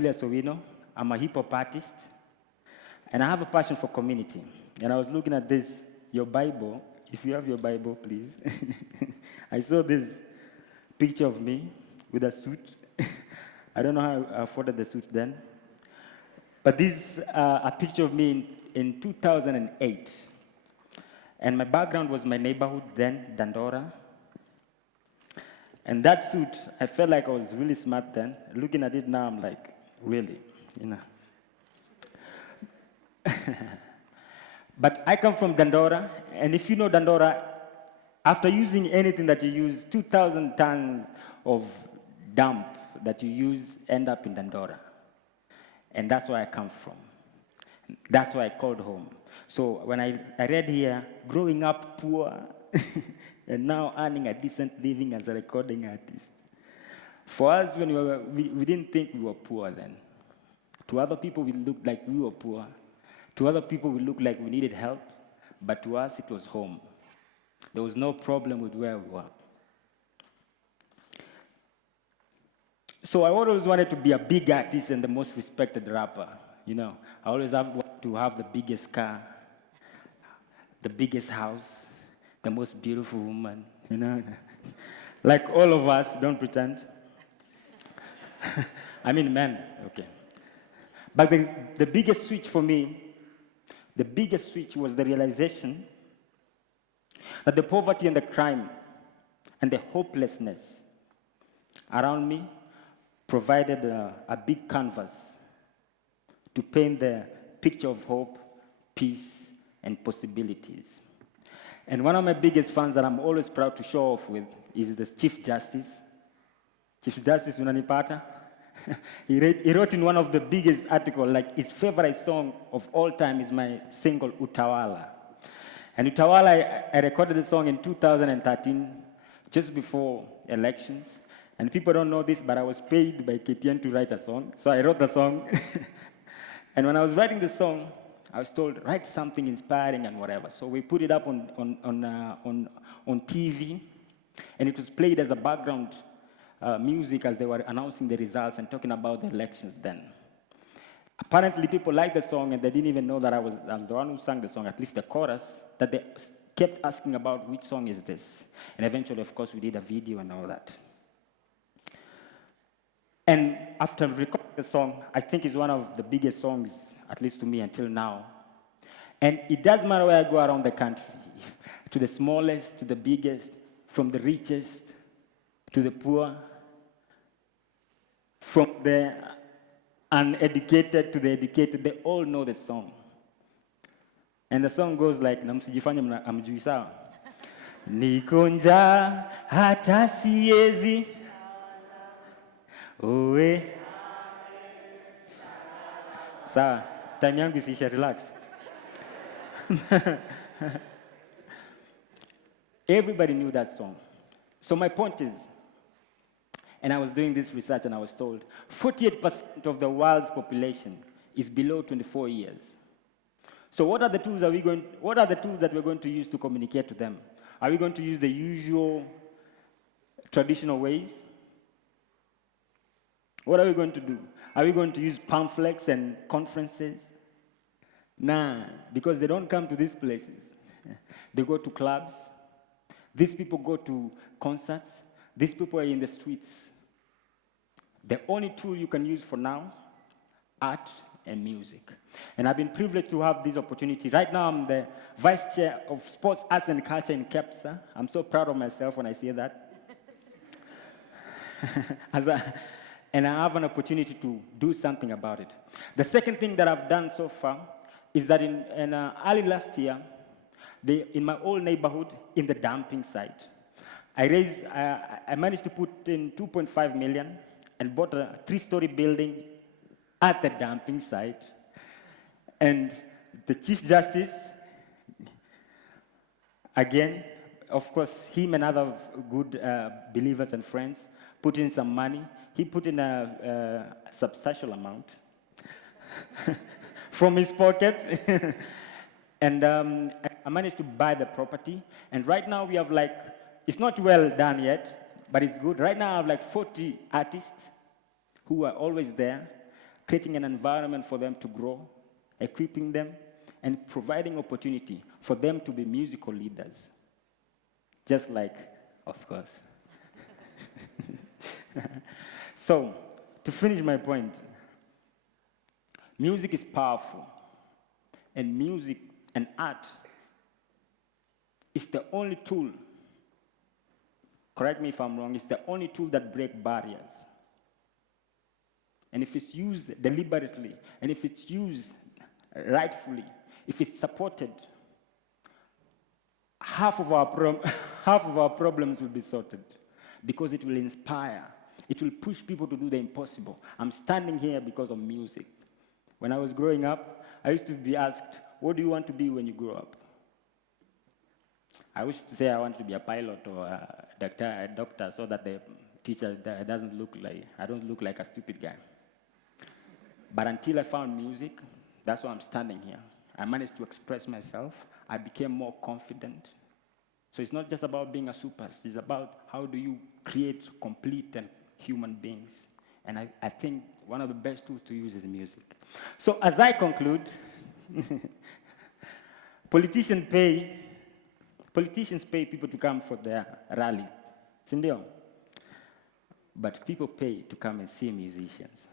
Owino. I'm a hip hop artist, and I have a passion for community. And I was looking at this, your Bible. If you have your Bible, please. I saw this picture of me with a suit. I don't know how I afforded the suit then. But this a picture of me in 2008. And my background was my neighborhood then, Dandora. And that suit, I felt like I was really smart then. Looking at it now, I'm like, really, you know. But I come from Dandora, and if you know Dandora, after using anything that you use, 2,000 tons of dump that you use end up in Dandora. And that's where I come from. That's why I called home. So when I read here, growing up poor, and now earning a decent living as a recording artist. For us, when we didn't think we were poor then. To other people, we looked like we were poor. To other people, we looked like we needed help. But to us, it was home. There was no problem with where we were. So I always wanted to be a big artist and the most respected rapper. You know, I always wanted to have the biggest car, the biggest house, the most beautiful woman, you know. Like all of us, don't pretend. I mean, men, okay. But the biggest switch for me, the biggest switch was the realization that the poverty and the crime and the hopelessness around me provided a big canvas to paint the picture of hope, peace, and possibilities. And one of my biggest fans that I'm always proud to show off with is the Chief Justice. Chief Justice Unanipata. He wrote in one of the biggest articles, like his favorite song of all time is my single, Utawala. And Utawala, I recorded the song in 2013, just before elections. And people don't know this, but I was paid by KTN to write a song. So I wrote the song. And when I was writing the song, I was told, write something inspiring and whatever. So we put it up on TV, and it was played as a background music as they were announcing the results and talking about the elections then. Apparently, people liked the song, and they didn't even know that I was the one who sang the song, at least the chorus, that they kept asking about which song is this. And eventually, of course, we did a video and all that. And after recording the song, I think it's one of the biggest songs, at least to me until now. And it doesn't matter where I go around the country, to the smallest, to the biggest, from the richest to the poor, from the uneducated to the educated, they all know the song. And the song goes like, namsijifanye amjui sawa. Niko njaa hata siezi. Owe. Sawa, time yangu isiisha, relax. Everybody knew that song. So my point is, and I was doing this research and I was told, 48% of the world's population is below 24 years. So what are the tools that we're going to use to communicate to them? Are we going to use the usual traditional ways? What are we going to do? Are we going to use pamphlets and conferences? Nah, because they don't come to these places. They go to clubs. These people go to concerts. These people are in the streets. The only tool you can use for now, art and music. And I've been privileged to have this opportunity. Right now, I'm the Vice Chair of Sports, Arts and Culture in KEPSA. I'm so proud of myself when I say that. And I have an opportunity to do something about it. The second thing that I've done so far is that in early last year, in my old neighborhood, in the dumping site, I managed to put in 2.5 million and bought a 3-story building at the dumping site. And the Chief Justice, again, of course, him and other good believers and friends put in some money. He put in a substantial amount from his pocket. And I managed to buy the property. And right now we have like, it's not well done yet, but it's good. Right now I have like 40 artists who are always there. creating an environment for them to grow, equipping them, and providing opportunity for them to be musical leaders. Just like, of course. So, to finish my point, music is powerful, and music and art is the only tool, correct me if I'm wrong, it's the only tool that breaks barriers. And if it's used deliberately, and if it's used rightfully, if it's supported, half of our problems will be sorted, because it will inspire. It will push people to do the impossible. I'm standing here because of music. When I was growing up, I used to be asked, what do you want to be when you grow up? I used to say I want to be a pilot or a doctor, so that the teacher doesn't look like, I don't look like a stupid guy. But until I found music, that's why I'm standing here. I managed to express myself. I became more confident. So it's not just about being a superstar. It's about how do you create complete and human beings. And I think one of the best tools to use is music. So as I conclude, politicians pay people to come for their rally. Sindio? But people pay to come and see musicians.